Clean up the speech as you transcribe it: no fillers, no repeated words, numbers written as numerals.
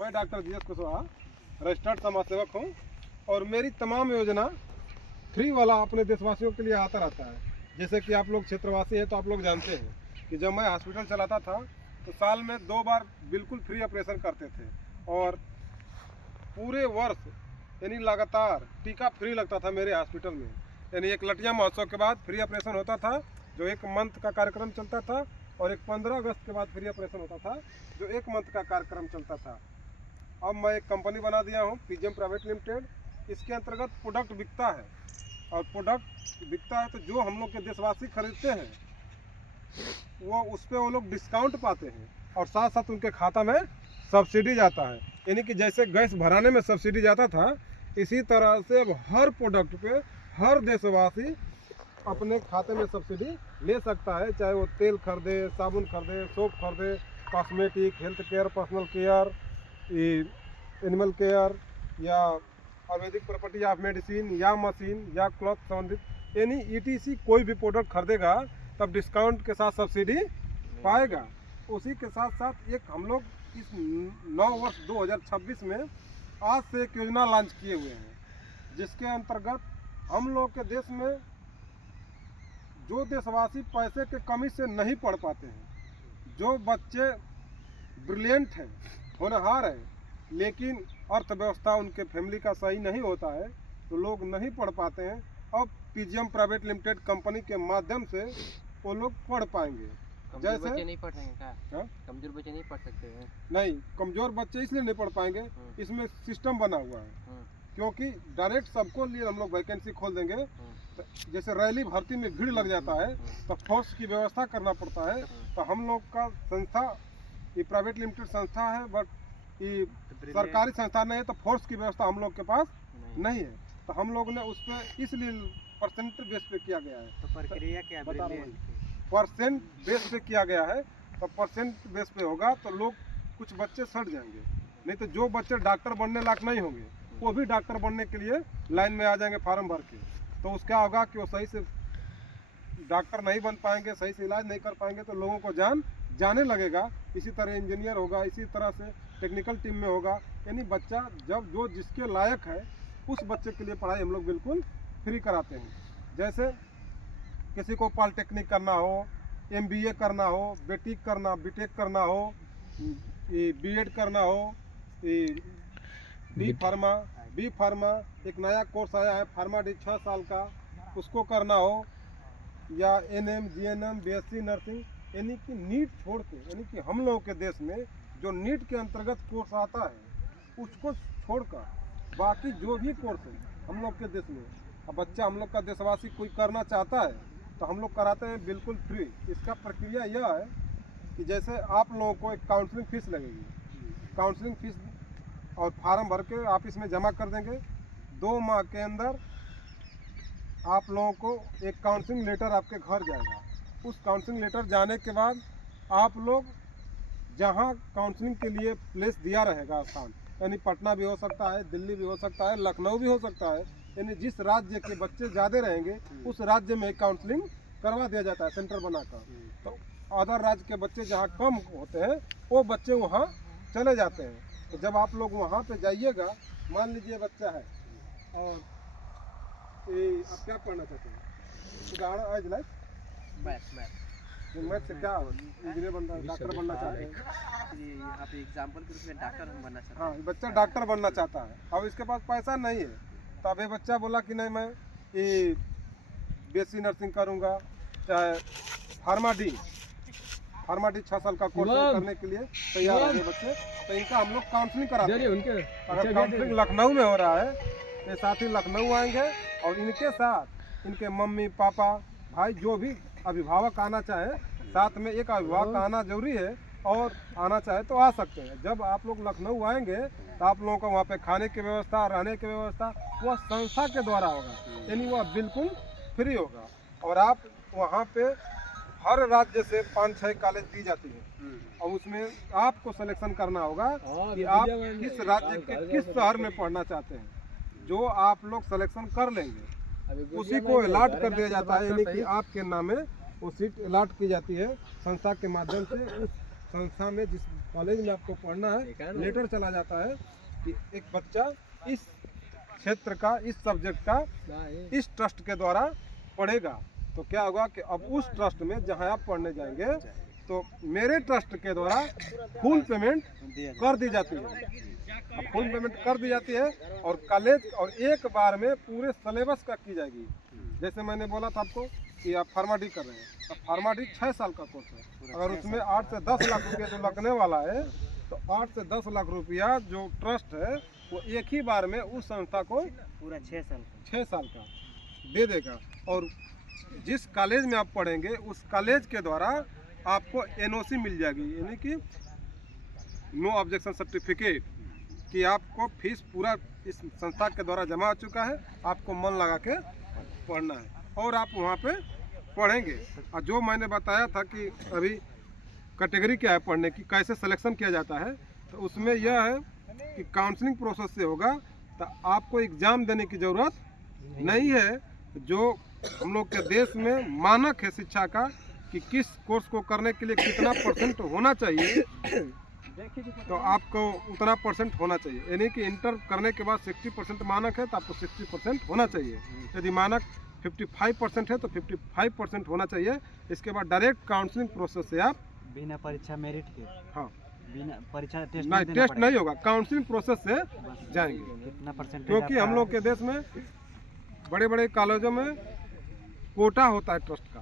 मैं doctor GS Kushwaha registered समाज सेवक हूँ और मेरी तमाम योजना फ्री वाला अपने देशवासियों के लिए आता रहता है। जैसे कि आप लोग क्षेत्रवासी हैं तो आप लोग जानते हैं कि जब मैं हॉस्पिटल चलाता था तो साल में 2 बार बिल्कुल फ्री ऑपरेशन करते थे और पूरे वर्ष यानी लगातार टीका फ्री लगता था मेरे हॉस्पिटल में। यानी एक लटिया महोत्सव के बाद फ्री ऑपरेशन होता था जो 1 मंथ का कार्यक्रम चलता था और एक 15 अगस्त के बाद फ्री ऑपरेशन होता था जो 1 मंथ का कार्यक्रम चलता था। अब मैं एक कंपनी बना दिया हूँ पीजीएम प्राइवेट लिमिटेड। इसके अंतर्गत प्रोडक्ट बिकता है और प्रोडक्ट बिकता है तो जो हम लोग के देशवासी खरीदते हैं वो उस पर वो लोग डिस्काउंट पाते हैं और साथ साथ उनके खाता में सब्सिडी जाता है। यानी कि जैसे गैस भराने में सब्सिडी जाता था इसी तरह से अब हर प्रोडक्ट पे हर देशवासी अपने खाते में सब्सिडी ले सकता है, चाहे वो तेल खरीदे, साबुन खरीदे, सोप खरीदे, cosmetic, health care, personal care, animal care या आयुर्वेदिक प्रॉपर्टी ऑफ मेडिसिन या मशीन या क्लॉथ संबंधित यानी ईटीसी कोई भी प्रोडक्ट खरीदेगा तब डिस्काउंट के साथ सब्सिडी पाएगा। उसी के साथ साथ एक हम लोग इस 9 वर्ष 2026 में आज से एक योजना लॉन्च किए हुए हैं जिसके अंतर्गत हम लोग के देश में जो देशवासी पैसे के कमी से नहीं पढ़ पाते हैं, जो बच्चे ब्रिलियंट हैं, होनहार हैं, लेकिन अर्थव्यवस्था उनके फैमिली का सही नहीं होता है तो लोग नहीं पढ़ पाते हैं, अब पीजीएम प्राइवेट लिमिटेड कंपनी के माध्यम से वो लोग पढ़ पाएंगे। कमजोर बच्चे नहीं पढ़ रहे हैं क्या? हाँ? कमजोर बच्चे नहीं पढ़ सकते हैं? नहीं, कमजोर बच्चे इसलिए नहीं पढ़ पाएंगे, इसमें सिस्टम बना हुआ है क्योंकि डायरेक्ट सबको लिए हम लोग वैकेंसी खोल देंगे। जैसे रैली भर्ती में भीड़ लग जाता है तो फोर्स की व्यवस्था करना पड़ता है, तो हम लोग का संस्था ये प्राइवेट लिमिटेड संस्था है बट ये सरकारी संस्था नहीं है, तो फोर्स की व्यवस्था हम लोग के पास नहीं है, तो हम लोग ने उस पर इसलिए परसेंट बेस पे किया गया है। तो प्रक्रिया क्या बता रहा हूँ, परसेंट बेस पे किया गया है, तो परसेंट बेस पे होगा तो लोग कुछ बच्चे सट जाएंगे, नहीं तो जो बच्चे डॉक्टर बनने लायक नहीं होंगे वो भी डॉक्टर बनने के लिए लाइन में आ जाएंगे फार्म भर के, तो उसका होगा कि वो सही से डॉक्टर नहीं बन पाएंगे, सही से इलाज नहीं कर पाएंगे तो लोगों को जाने लगेगा। इसी तरह इंजीनियर होगा, इसी तरह से टेक्निकल टीम में होगा, यानी बच्चा जब जो जिसके लायक है उस बच्चे के लिए पढ़ाई हम लोग बिल्कुल फ्री कराते हैं। जैसे किसी को पॉलिटेक्निक करना हो, एमबीए करना हो, बीटेक करना हो, बीएड करना हो, बी फार्मा एक नया कोर्स आया है फार्मा डी 6 साल का, उसको करना हो, या एनएम, जीएनएम, बीएससी नर्सिंग, यानी कि नीट छोड़ के, यानी कि हम लोगों के देश में जो नीट के अंतर्गत कोर्स आता है उसको छोड़कर बाकी जो भी कोर्स है हम लोग के देश में, अब बच्चा हम लोग का देशवासी कोई करना चाहता है तो हम लोग कराते हैं बिल्कुल फ्री। इसका प्रक्रिया यह है कि जैसे आप लोगों को एक काउंसलिंग फीस लगेगी, काउंसलिंग फीस और फार्म भर के ऑफिस में जमा कर देंगे। 2 माह के अंदर आप लोगों को एक काउंसलिंग लेटर आपके घर जाएगा। उस काउंसलिंग लेटर जाने के बाद आप लोग जहां काउंसलिंग के लिए प्लेस दिया रहेगा स्थान, यानी पटना भी हो सकता है, दिल्ली भी हो सकता है, लखनऊ भी हो सकता है, यानी जिस राज्य के बच्चे ज़्यादा रहेंगे उस राज्य में काउंसलिंग करवा दिया जाता है सेंटर बनाकर। तो अदर राज्य के बच्चे जहाँ कम होते हैं वो बच्चे वहाँ चले जाते हैं। तो जब आप लोग वहाँ पे जाइएगा, मान लीजिए बच्चा है और आप क्या पढ़ना चाहते हैं, उदाहरण एज लाइक मैथ से क्या इंजीनियर बनना, डॉक्टर बनना चाहते हैं, आप एग्जांपल के रूप में डॉक्टर हम बनना चाहते हैं। हाँ, बच्चा डॉक्टर बनना चाहता है, अब इसके पास पैसा नहीं है तो अब ये बच्चा बोला कि नहीं मैं ये बीएससी नर्सिंग करूँगा, चाहे फार्मा डी 6 साल का कोर्स करने के लिए तैयार है बच्चे, तो इनका हम लोग काउंसलिंग कराते हैं। अगर काउंसलिंग लखनऊ में हो रहा है ये साथी लखनऊ आएंगे और इनके साथ इनके मम्मी पापा भाई जो भी अभिभावक आना चाहे, साथ में एक अभिभावक आना जरूरी है और आना चाहे तो आ सकते हैं। जब आप लोग लखनऊ आएंगे तो आप लोगों को वहाँ पे खाने की व्यवस्था, रहने की व्यवस्था वह संस्था के द्वारा होगा, यानी वह बिल्कुल फ्री होगा। और आप वहाँ पे हर राज्य से 5-6 कॉलेज दी जाती है और उसमें आपको सिलेक्शन करना होगा कि आप किस राज्य के किस शहर में पढ़ना चाहते हैं। जो आप लोग सिलेक्शन कर लेंगे उसी को अलॉट कर दिया जाता है, यानी कि आपके नाम में वो सीट अलॉट की जाती है संस्था के माध्यम से। उस संस्था में जिस कॉलेज में आपको पढ़ना है, लेटर चला जाता है कि एक बच्चा इस क्षेत्र का, इस सब्जेक्ट का इस ट्रस्ट के द्वारा पढ़ेगा, तो क्या होगा कि अब उस ट्रस्ट में जहां आप पढ़ने जाएंगे तो मेरे ट्रस्ट के द्वारा फुल पेमेंट कर दी जाती है। अब फुल पेमेंट कर दी जाती है और कॉलेज और एक बार में पूरे सिलेबस का की जाएगी। जैसे मैंने बोला था आपको कि आप फार्मा डी कर रहे हैं, तो फार्मा डी 6 साल का कोर्स है। अगर उसमें 8 से 10 लाख रुपया जो लगने वाला है, तो 8 से 10 लाख रुपया जो ट्रस्ट है वो एक ही बार में उस संस्था को पूरा 6 साल का दे देगा। और जिस कॉलेज में आप पढ़ेंगे उस कॉलेज के द्वारा आपको एनओसी मिल जाएगी, यानी कि नो ऑब्जेक्शन सर्टिफिकेट, कि आपको फीस पूरा इस संस्था के द्वारा जमा हो चुका है, आपको मन लगा के पढ़ना है और आप वहाँ पे पढ़ेंगे। और जो मैंने बताया था कि अभी कैटेगरी क्या है पढ़ने की, कैसे सिलेक्शन किया जाता है, तो उसमें यह है कि काउंसलिंग प्रोसेस से होगा, तो आपको एग्ज़ाम देने की ज़रूरत नहीं है। जो हम लोग के देश में मानक है शिक्षा का कि किस कोर्स को करने के लिए कितना % होना चाहिए, तो आपको उतना % होना चाहिए। यानी कि इंटर करने के बाद 60% मानक है तो आपको 60% होना चाहिए। यदि मानक 55% है तो 55% होना चाहिए। इसके बाद डायरेक्ट काउंसलिंग प्रोसेस से आप बिना परीक्षा मेरिट के, हाँ बिना परीक्षा टेस्ट नहीं, टेस्ट नहीं होगा, काउंसलिंग प्रोसेस से जाएंगे। कितना % क्योंकि हम लोग के देश में बड़े बड़े कॉलेजों में कोटा होता है ट्रस्ट का।